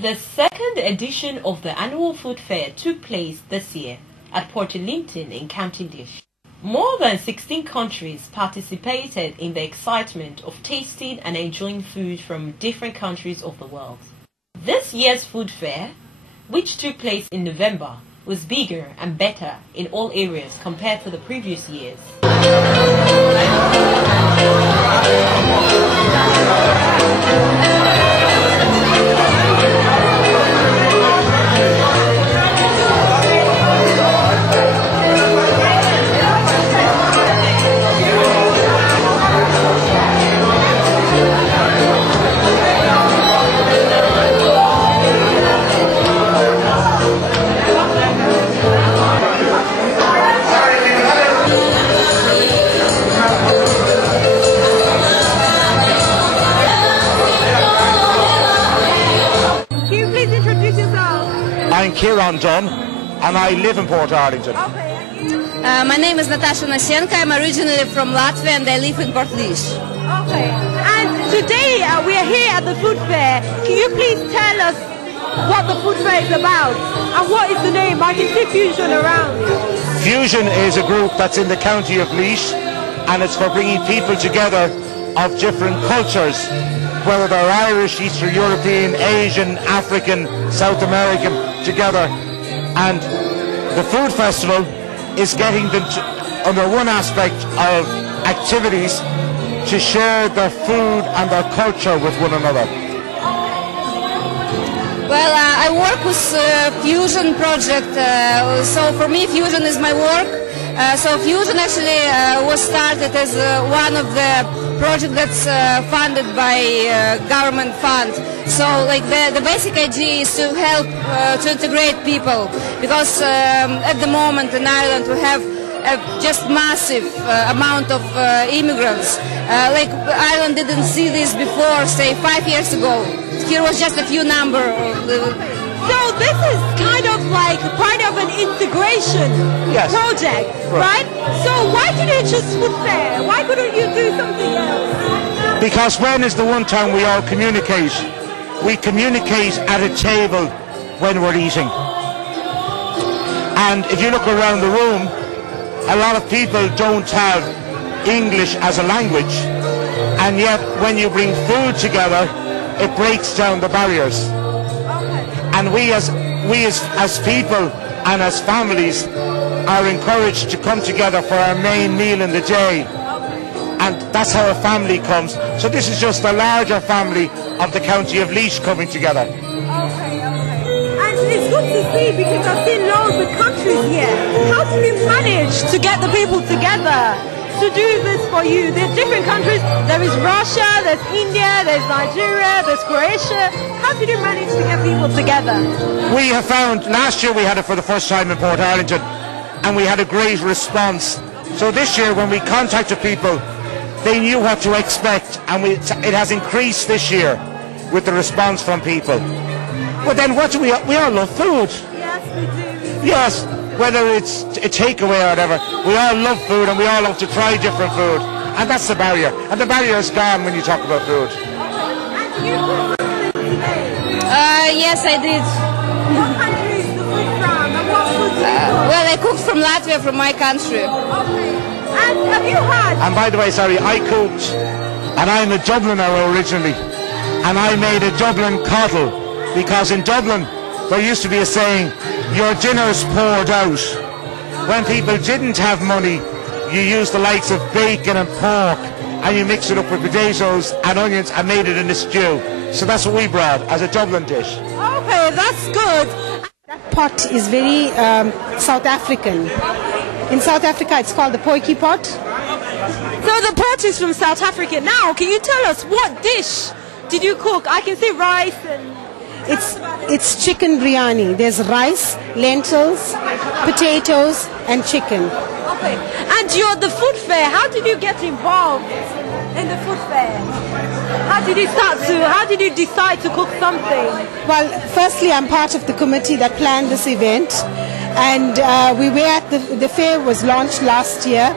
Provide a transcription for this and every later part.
The second edition of the annual food fair took place this year at Port Linton in County Dish. More than 16 countries participated in the excitement of tasting and enjoying food from different countries of the world. This year's food fair, which took place in November, was bigger and better in all areas compared to the previous years. I'm Kieran Dunn, and I live in Port Arlington. My name is Natasha Nasenka. I'm originally from Latvia and I live in Port Lish. Okay. And today we are here at the food fair. Can you please tell us what the food fair is about? And what is the name? I can see Fusion around. Fusion is a group that's in the county of Laois, and it's for bringing people together of different cultures, whether they're Irish, Eastern European, Asian, African, South American, together. And the food festival is getting them to, under one aspect of activities, to share their food and their culture with one another. Well, I work with Fusion project, so for me Fusion is my work. So Fusion actually was started as one of the projects that's funded by government fund. So like the basic idea is to help to integrate people, because at the moment in Ireland we have just massive amount of immigrants. Like Ireland didn't see this before, say 5 years ago. Here was just a few number. So this is kind of like part of an integration project, right? So why did you choose food fair? Why couldn't you do something else? Because when is the one time we all communicate? We communicate at a table when we're eating. And if you look around the room, a lot of people don't have English as a language, and yet when you bring food together, it breaks down the barriers. And we as people and as families are encouraged to come together for our main meal in the day. And that's how a family comes. So this is just a larger family of the county of Laois coming together. Okay. And it's good to see, because I've seen loads of countries here. How do you manage to get the people together to do this for you? There's different countries. There is Russia, there's India, there's Nigeria, there's Croatia. How did you manage to get people together? We have found, last year we had it for the first time in Port Arlington, and we had a great response. So this year when we contacted people, they knew what to expect, and it has increased this year with the response from people. But then what do we all love food. Yes, we do. Yes, whether it's a takeaway or whatever, we all love food and we all love to try different food. And that's the barrier. And the barrier is gone when you talk about food. And you cooked something today? Yes, I did. What country is the food from? And what food do you cook? Well, I cooked from Latvia, from my country. Okay. And have you had... And by the way, sorry, I cooked, and I'm a Dubliner originally, and I made a Dublin coddle, because in Dublin there used to be a saying, your dinner's poured out. When people didn't have money, you used the likes of bacon and pork, and you mixed it up with potatoes and onions and made it in a stew. So that's what we brought as a Dublin dish. Okay, that's good. That pot is very South African. In South Africa, it's called the potjie pot. So the pot is from South Africa. Now, can you tell us what dish did you cook? I can see rice and... It's chicken biryani. There's rice, lentils, potatoes, and chicken. Okay. And you're at the food fair. How did you get involved in the food fair? How did you decide to cook something? Well, firstly, I'm part of the committee that planned this event. And we were at the fair was launched last year,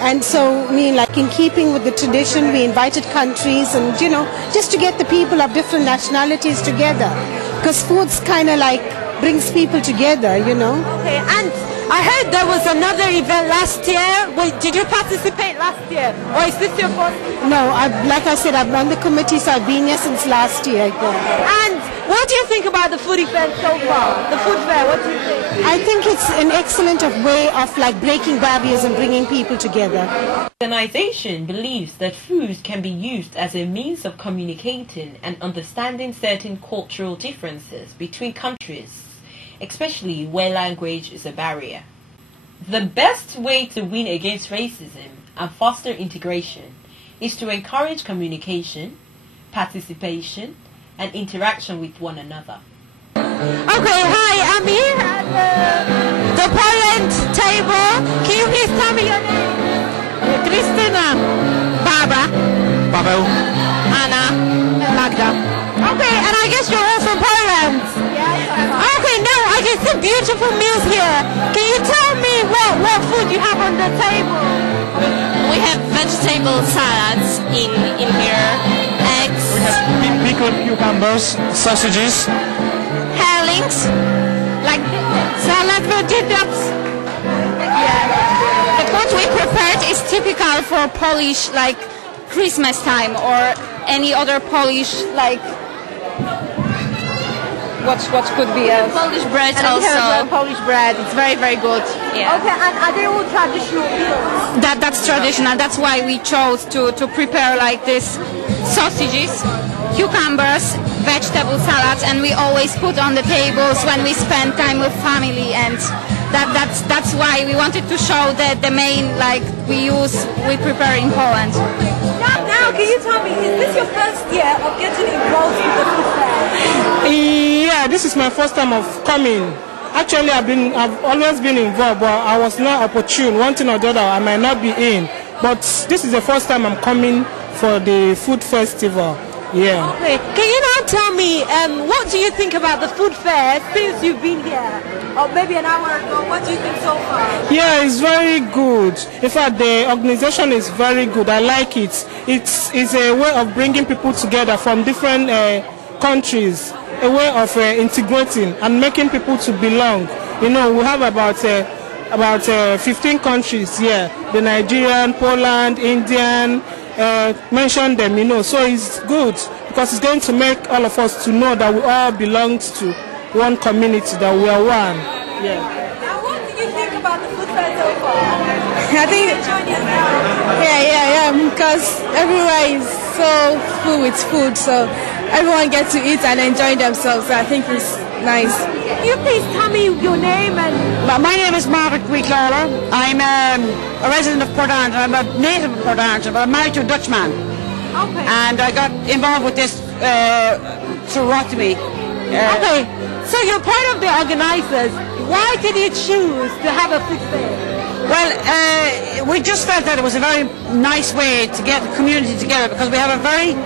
and so like in keeping with the tradition, we invited countries and just to get the people of different nationalities together. because food's kind of like brings people together, you know. Okay, and I heard there was another event last year. Wait, did you participate last year? Or is this your first? No, like I said, I'm on the committee, so I've been here since last year. And what do you think about the food event so far? The food fair, what do you think? I think it's an excellent way of like breaking barriers and bringing people together. The organization believes that food can be used as a means of communicating and understanding certain cultural differences between countries, especially where language is a barrier. The best way to win against racism and foster integration is to encourage communication, participation, and interaction with one another. Okay, hi, I'm here at the parent table. Can you please tell me your name? Christina. Barbara. Pavel. Anna. Magda. Okay, and I guess you're all from Poland. Yeah. Okay, now I can see beautiful meals here. Can you tell me what food you have on the table? We have vegetable salads in here, eggs. We have pickled cucumbers, sausages. Herlings. Like salad vegetables. Yeah. The food we prepared is typical for Polish, like Christmas time or any other Polish, like what could be else? Polish bread and also. We have Polish bread. It's very, very good. Yeah. Okay, and are they all traditional meals? That's traditional. That's why we chose to prepare like this sausages, cucumbers, vegetable salads, and we always put on the tables when we spend time with family, and that's why we wanted to show that the main we prepare in Poland. Now, can you tell me, is this your first year of getting involved with the food fair? Yeah, this is my first time of coming. Actually, I've always been involved, but I was not opportune. One thing or the other, I might not be in. But this is the first time I'm coming for the food festival. Yeah. Okay. Can you now tell me, what do you think about the food fair since you've been here? Or maybe an hour ago, what do you think so far? Yeah, it's very good. In fact, the organization is very good. I like it. It's a way of bringing people together from different countries, a way of integrating and making people to belong. You know, we have about 15 countries here. The Nigerian, Poland, Indian, mention them, you know. So it's good because it's going to make all of us to know that we all belong to one community, that we are one. Yeah. Now, what do you think about the food fair so far? I think, yeah, because everywhere is so full with food, so everyone gets to eat and enjoy themselves. So I think it's nice. Can you please tell me your name and... My name is Margaret Weeklawler. I'm a resident of Port Arlington. I'm a native of Port Arlington, but I'm married to a Dutchman. Okay. And I got involved with this through Rotimi. Okay, so you're part of the organizers. Why did you choose to have a food fair? Well, we just felt that it was a very nice way to get the community together because we have a very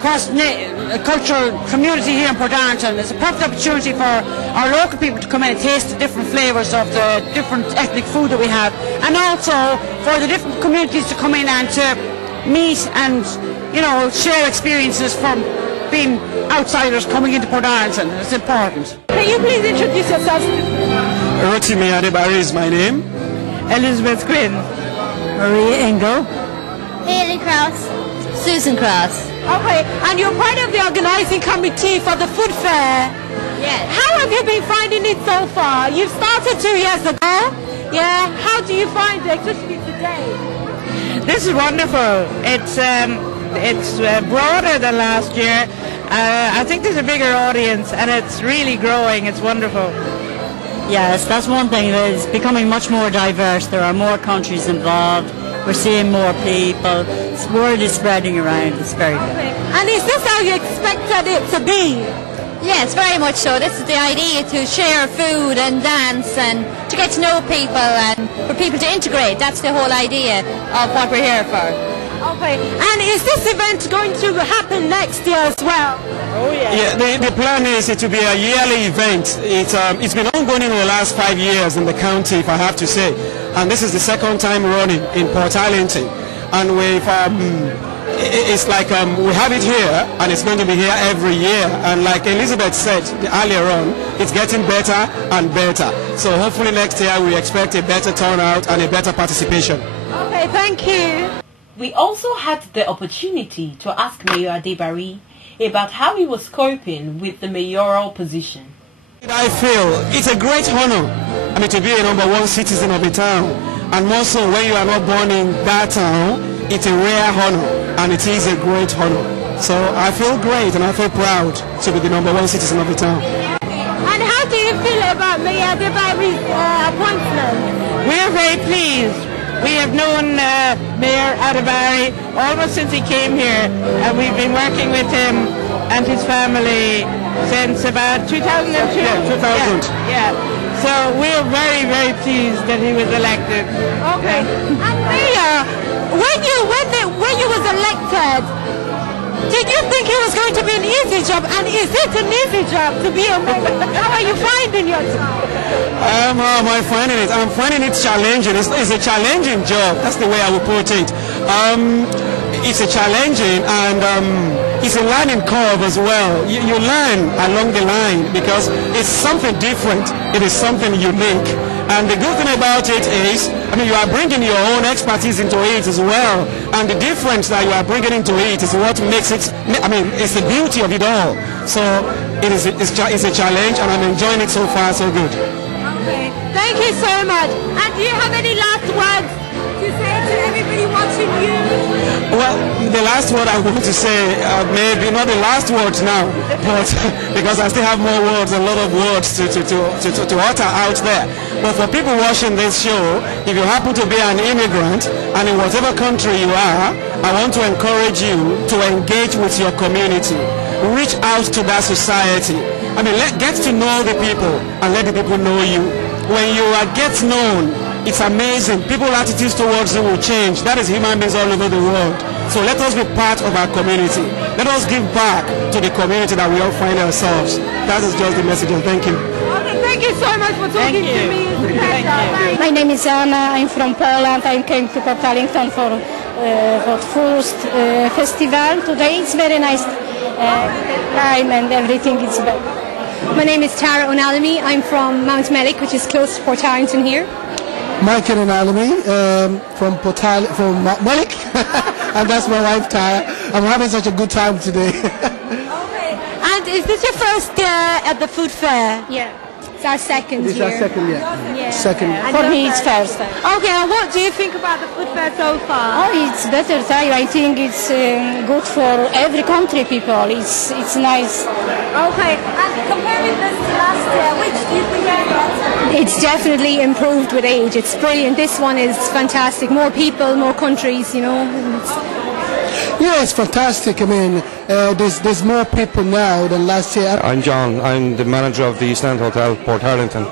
cross-cultural community here in Port Arlington. It's a perfect opportunity for our local people to come in and taste the different flavours of the different ethnic food that we have, and also for the different communities to come in and to meet and, you know, share experiences from being outsiders coming into Port Arlington. It's important. Can you please introduce yourselves to Rotimi Adebari is my name. Elizabeth Quinn. Maria Engel. Haley Krauss. Susan Krauss. Okay, and you're part of the organizing committee for the food fair. Yes. How have you been finding it so far? You've started 2 years ago. Yeah. How do you find it, especially today? This is wonderful. It's broader than last year. I think there's a bigger audience, and it's really growing. It's wonderful. Yes, that's one thing. It's becoming much more diverse. There are more countries involved. We're seeing more people. Word is spreading around. It's very good. Okay. And is this how you expected it to be? Yes, very much so. This is the idea, to share food and dance and to get to know people and for people to integrate. That's the whole idea of what we're here for. Okay. And is this event going to happen next year as well? Oh, yeah. Yeah, the plan is it to be a yearly event. It's been ongoing in the last 5 years in the county, if I have to say. And this is the second time running in Port Arlington. And we've it's like we have it here, and it's going to be here every year. And like Elizabeth said earlier on, it's getting better and better. So hopefully next year we expect a better turnout and a better participation. Okay, thank you. We also had the opportunity to ask Mayor Adebari about how he was coping with the mayoral position. I feel it's a great honor, to be a #1 citizen of a town, and more so when you are not born in that town. It's a rare honor, and it is a great honor. So I feel great and I feel proud to be the #1 citizen of the town. And how do you feel about Mayor Adebari's appointment? We are very pleased. We have known Mayor Adebari almost since he came here, and we've been working with him and his family since about 2002. Yeah, 2000. Yeah. So we're very, very pleased that he was elected. Okay. And Mayor, when you was elected, did you think it was going to be an easy job? And is it an easy job to be a mayor? How are you finding your job? How am I finding it? I'm finding it challenging. It's a challenging job. That's the way I would put it. It's a challenging, and it's a learning curve as well. You learn along the line because it's something different. It is something unique. And the good thing about it is, you are bringing your own expertise into it as well. And the difference that you are bringing into it is what makes it, it's the beauty of it all. So it's a challenge, and I'm enjoying it so far, so good. Okay, thank you so much. And do you have any last words to say to everybody watching you? Well, the last word I want to say, maybe not the last words now, but because I still have more words, a lot of words to utter out there. But for people watching this show, if you happen to be an immigrant, and in whatever country you are, I want to encourage you to engage with your community. Reach out to that society. Get to know the people, and let the people know you. When you get known, it's amazing. People's attitudes towards you will change. That is human beings all over the world. So let us be part of our community. Let us give back to the community that we all find ourselves. That is just the message, and thank you. Okay, thank you so much for talking to me. It's a pleasure. My name is Anna. I'm from Poland. I came to Port Arlington for first festival today. It's very nice time and everything is better. My name is Tara Onalami. I'm from Mount Melick, which is close to Port Arlington here. Michael Onalami from Mount Melick, and that's my wife Tara. I'm having such a good time today. Okay. And is this your first year at the food fair? Yeah. It's our second This is year. our second year. Yeah. Second. For me, it's first. Okay, and what do you think about the food fair so far? Oh, it's better time. I think it's good for every country people. It's nice. Okay, and comparing this to last year, which do you think is better? It's definitely improved with age. It's brilliant. This one is fantastic. More people, more countries, you know. Yeah, it's fantastic. There's more people now than last year. I'm John. I'm the manager of the East End Hotel, Port Arlington.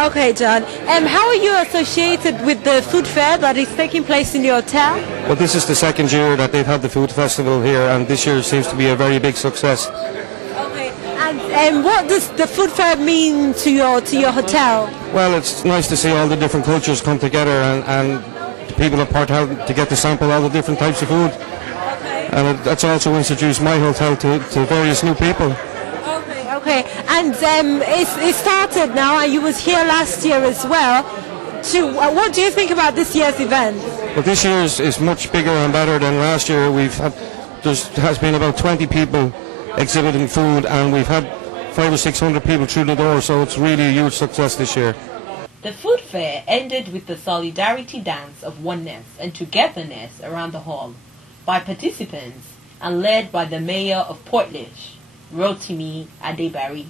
Okay, John. How are you associated with the food fair that is taking place in the hotel? Well, this is the second year that they've had the food festival here, and this year seems to be a very big success. Okay, and what does the food fair mean to your hotel? Well, it's nice to see all the different cultures come together, and the people of Port Arlington to get to sample all the different types of food. And that's also introduced my hotel to various new people. Okay, and it started now, and you was here last year as well. What do you think about this year's event? Well, this year is much bigger and better than last year. There has been about 20 people exhibiting food, and we've had 500 or 600 people through the door, so it's really a huge success this year. The food fair ended with the solidarity dance of oneness and togetherness around the hall by participants and led by the mayor of Portlaoise, Rotimi Adebari.